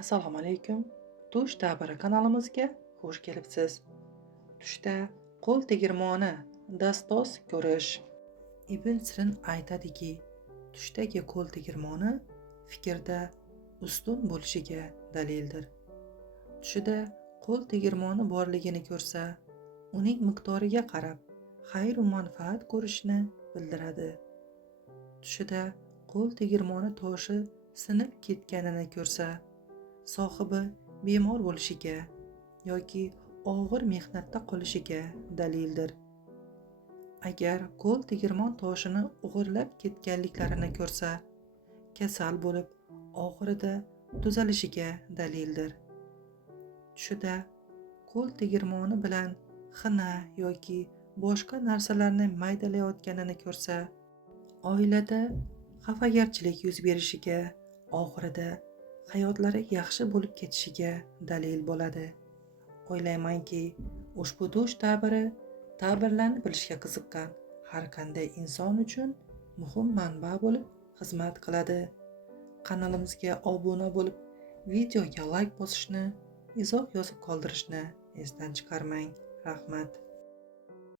Assalomu alaykum. Tush ta'biri kanalimizga xush kelibsiz. Tushda qo'l tegirmoni, dastos ko'rish. Ibn Sirin aytadiki, tushdagi qo'l tegirmoni fikrda ustun bo'lishiga dalildir. Tushida qo'l tegirmoni borligini ko'rsa, uning miqdoriga qarab xayr va manfaat ko'rishni bildiradi. Tushida qo'l tegirmoni toshi sinib ketganini ko'rsa, sohibi bemor bo'lishiga yoki og'ir mehnatda qolishiga dalildir. Agar qo'l tegirmon toshini o'g'irlab ketganliklarini ko'rsa, kasal bo'lib, oxirida tuzalishiga dalildir. Tushida qo'l tegirmoni bilan xina yoki boshqa narsalarni maydalayotganini ko'rsa, oilada xafagarchilik yuz berishiga, oxirida hayotlari yaxshi bo'lib ketishiga dalil bo'ladi. O'ylaymanki, ushbu tush ta'birlarni bilishga qiziqqan har qanday inson uchun muhim manba bo'lib xizmat qiladi. Kanalimizga obuna bo'lib, videoga like bosishni, izoh yozib qoldirishni esdan chiqarmang. Rahmat.